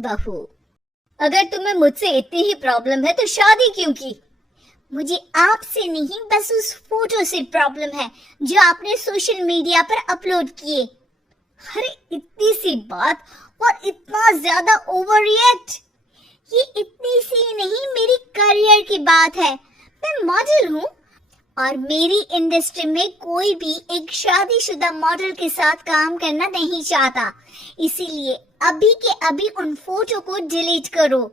बहू, अगर तुम्हें मुझसे इतनी ही प्रॉब्लम है तो शादी क्यों की? मुझे आपसे नहीं, बस उस फोटो से प्रॉब्लम है जो आपने सोशल मीडिया पर अपलोड किए। अरे इतनी सी बात और इतना ज्यादा ओवर रिएक्ट? ये इतनी सी नहीं, मेरी करियर की बात है। मैं मॉडल हूँ और मेरी इंडस्ट्री में कोई भी एक शादीशुदा मॉडल के साथ काम करना नहीं चाहता, इसीलिए अभी के अभी उन फोटो को डिलीट करो।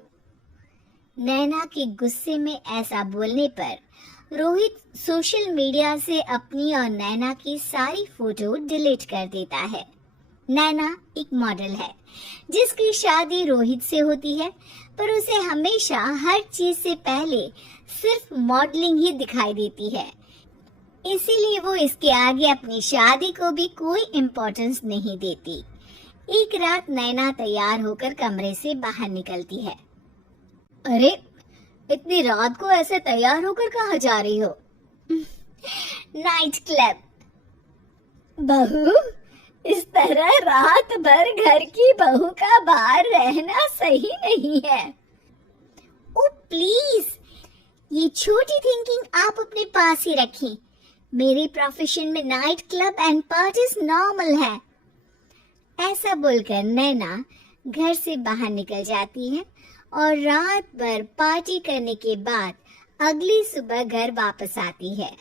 नैना के गुस्से में ऐसा बोलने पर रोहित सोशल मीडिया से अपनी और नैना की सारी फोटो डिलीट कर देता है। नैना एक मॉडल है जिसकी शादी रोहित से होती है, पर उसे हमेशा हर चीज से पहले सिर्फ मॉडलिंग ही दिखाई देती है, इसीलिए वो इसके आगे अपनी शादी को भी कोई इम्पोर्टेंस नहीं देती। एक रात नैना तैयार होकर कमरे से बाहर निकलती है। अरे इतनी रात को ऐसे तैयार होकर कहाँ जा रही हो? Night club. बहू, इस तरह रात भर घर की बहू का बाहर रहना सही नहीं है। ओ प्लीज, ये छोटी थिंकिंग आप अपने पास ही रखें। मेरे प्रोफेशन में night club and parties normal है। ऐसा बोलकर नैना घर से बाहर निकल जाती है और रात भर पार्टी करने के बाद अगली सुबह घर वापस आती है,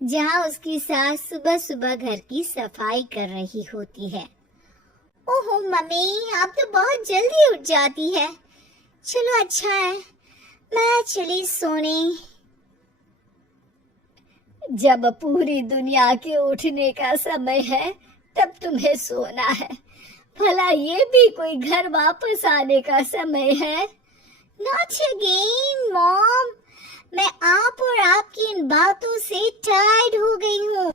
जहां उसकी सास सुबह सुबह घर की सफाई कर रही होती है। ओहो मम्मी, आप तो बहुत जल्दी उठ जाती है। चलो अच्छा है, मैं चली सोने। जब पूरी दुनिया के उठने का समय है तब तुम्हें सोना है, भला ये भी कोई घर वापस आने का समय है? Not again, mom. मैं आप और आपकी इन बातों से टायर्ड हो गई हूँ।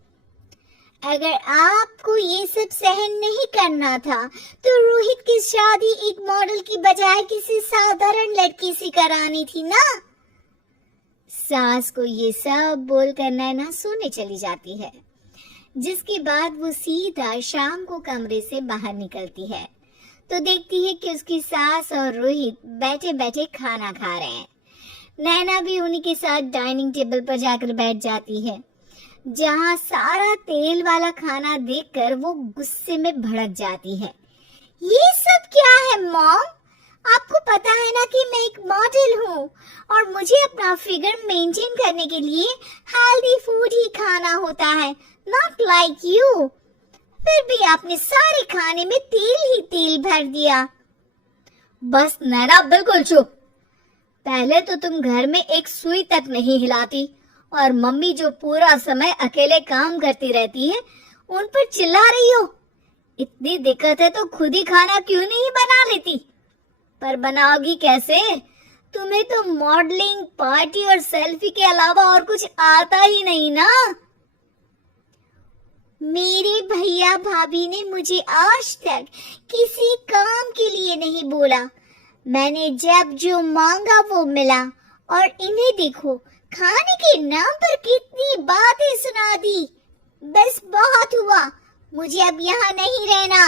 अगर आपको ये सब सहन नहीं करना था तो रोहित की शादी एक मॉडल की बजाय किसी साधारण लड़की से करानी थी ना। सास को ये सब बोलकर नैना सोने चली जाती है, जिसके बाद वो सीधा शाम को कमरे से बाहर निकलती है तो देखती है कि उसकी सास और रोहित बैठे बैठे खाना खा रहे हैं। नैना भी उन्हीं के साथ डाइनिंग टेबल पर जाकर बैठ जाती है, जहां सारा तेल वाला खाना देखकर वो गुस्से में भड़क जाती है। ये सब क्या है मॉम? आपको पता है ना कि मैं एक मॉडल हूँ और मुझे अपना फिगर मेंटेन करने के लिए हेल्दी फूड ही खाना होता है, नॉट लाइक यू। फिर भी आपने सारे खाने में तेल ही तेल भर दिया। बस नैना, बिल्कुल चुप। पहले तो तुम घर में एक सुई तक नहीं हिलाती और मम्मी जो पूरा समय अकेले काम करती रहती है उन पर चिल्ला रही हो। इतनी दिक्कत है तो खुद ही खाना क्यों नहीं बना लेती? पर बनाओगी कैसे? तुम्हें तो मॉडलिंग, पार्टी और सेल्फी के अलावा और कुछ आता ही नहीं ना। मेरे भैया भाभी ने मुझे आज तक किसी काम के लिए नहीं बोला। मैंने जब जो मांगा वो मिला और इन्हें देखो, खाने के नाम पर कितनी बातें सुना दी। बस बहुत हुआ, मुझे अब यहाँ नहीं रहना।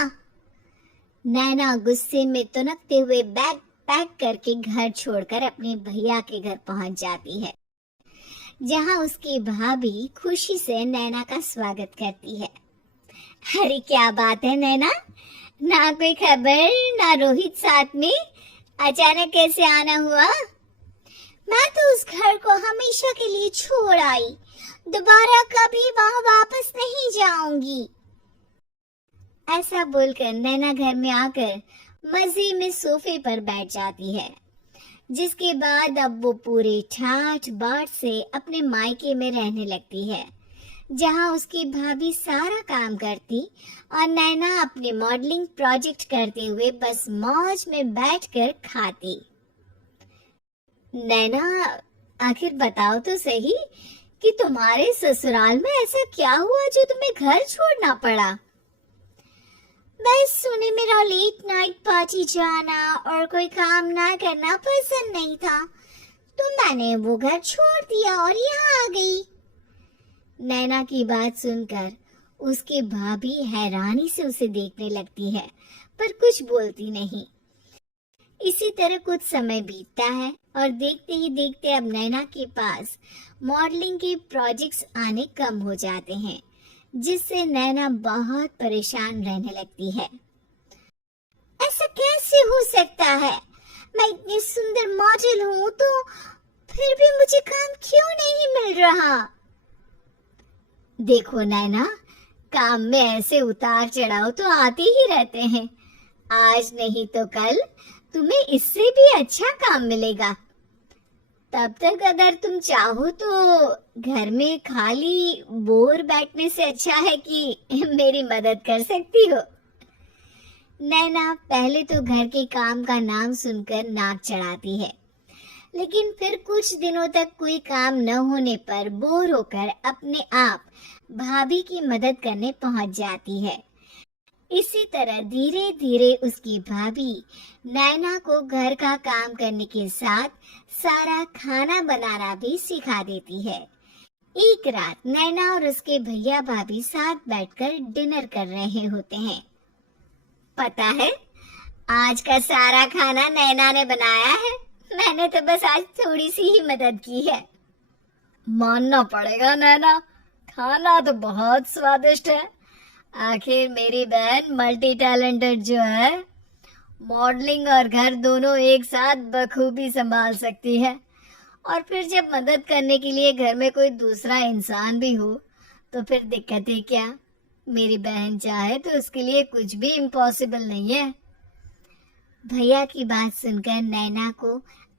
नैना गुस्से में तुनकते हुए बैग पैक करके घर छोड़कर अपने भैया के घर पहुंच जाती है, जहां उसकी भाभी खुशी से नैना का स्वागत करती है। अरे क्या बात है नैना, ना कोई खबर ना रोहित साथ में, अचानक कैसे आना हुआ? मैं तो उस घर को हमेशा के लिए छोड़ आई, दोबारा कभी वहां वापस नहीं जाऊंगी। ऐसा बोलकर नैना घर में आकर मजे में सोफे पर बैठ जाती है, जिसके बाद अब वो पूरे ठाठ बाट से अपने मायके में रहने लगती है, जहां उसकी भाभी सारा काम करती और नैना अपने मॉडलिंग प्रोजेक्ट करते हुए बस मौज में बैठकर खाती। नैना, आखिर बताओ तो सही कि तुम्हारे ससुराल में ऐसा क्या हुआ जो तुम्हें घर छोड़ना पड़ा? बस उन्हें मेरा लेट नाइट पार्टी जाना और कोई काम ना करना पसंद नहीं था, तो मैंने वो घर छोड़ दिया और यहाँ आ गई। नैना की बात सुनकर उसकी भाभी हैरानी से उसे देखने लगती है, पर कुछ बोलती नहीं। इसी तरह कुछ समय बीतता है और देखते ही देखते अब नैना के पास मॉडलिंग के प्रोजेक्ट्स आने कम हो जाते हैं, जिससे नैना बहुत परेशान रहने लगती है। ऐसा कैसे हो सकता है? मैं इतनी सुंदर मॉडल हूँ तो फिर भी मुझे काम क्यों नहीं मिल रहा? देखो नैना, काम में ऐसे उतार चढ़ाव तो आते ही रहते हैं। आज नहीं तो कल तुम्हें इससे भी अच्छा काम मिलेगा। तब तक अगर तुम चाहो तो घर में खाली बोर बैठने से अच्छा है कि मेरी मदद कर सकती हो। नैना पहले तो घर के काम का नाम सुनकर नाक चढ़ाती है, लेकिन फिर कुछ दिनों तक कोई काम न होने पर बोर होकर अपने आप भाभी की मदद करने पहुंच जाती है। इसी तरह धीरे धीरे उसकी भाभी नैना को घर का काम करने के साथ सारा खाना बनाना भी सिखा देती है। एक रात नैना और उसके भैया भाभी साथ बैठकर डिनर कर रहे होते हैं। पता है, आज का सारा खाना नैना ने बनाया है। मैंने तो बस आज थोड़ी सी ही मदद की है। मानना पड़ेगा नैना, खाना तो बहुत स्वादिष्ट है। आखिर मेरी बहन मल्टी टैलेंटेड जो है, मॉडलिंग और घर दोनों एक साथ बखूबी संभाल सकती है। और फिर जब मदद करने के लिए घर में कोई दूसरा इंसान भी हो तो फिर दिक्कत है क्या? मेरी बहन चाहे तो उसके लिए कुछ भी इम्पॉसिबल नहीं है। भैया की बात सुनकर नैना को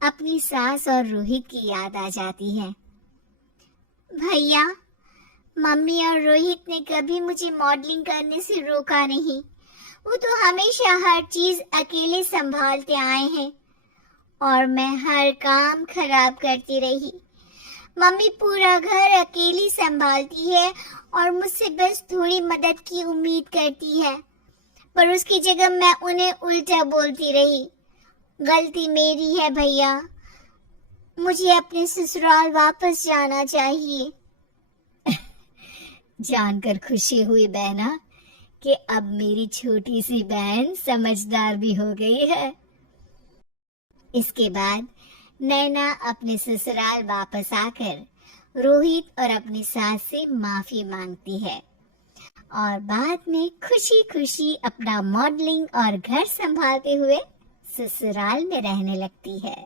अपनी सास और रोहित की याद आ जाती है। भैया, मम्मी और रोहित ने कभी मुझे मॉडलिंग करने से रोका नहीं। वो तो हमेशा हर चीज अकेले संभालते आए हैं और मैं हर काम खराब करती रही। मम्मी पूरा घर अकेली संभालती है और मुझसे बस थोड़ी मदद की उम्मीद करती है, पर उसकी जगह मैं उन्हें उल्टा बोलती रही। गलती मेरी है भैया, मुझे अपने ससुराल वापस जाना चाहिए। जानकर खुशी हुई बहना कि अब मेरी छोटी सी बहन समझदार भी हो गई है। इसके बाद नैना अपने ससुराल वापस आकर रोहित और अपनी सास से माफी मांगती है और बाद में खुशी खुशी अपना मॉडलिंग और घर संभालते हुए ससुराल में रहने लगती है।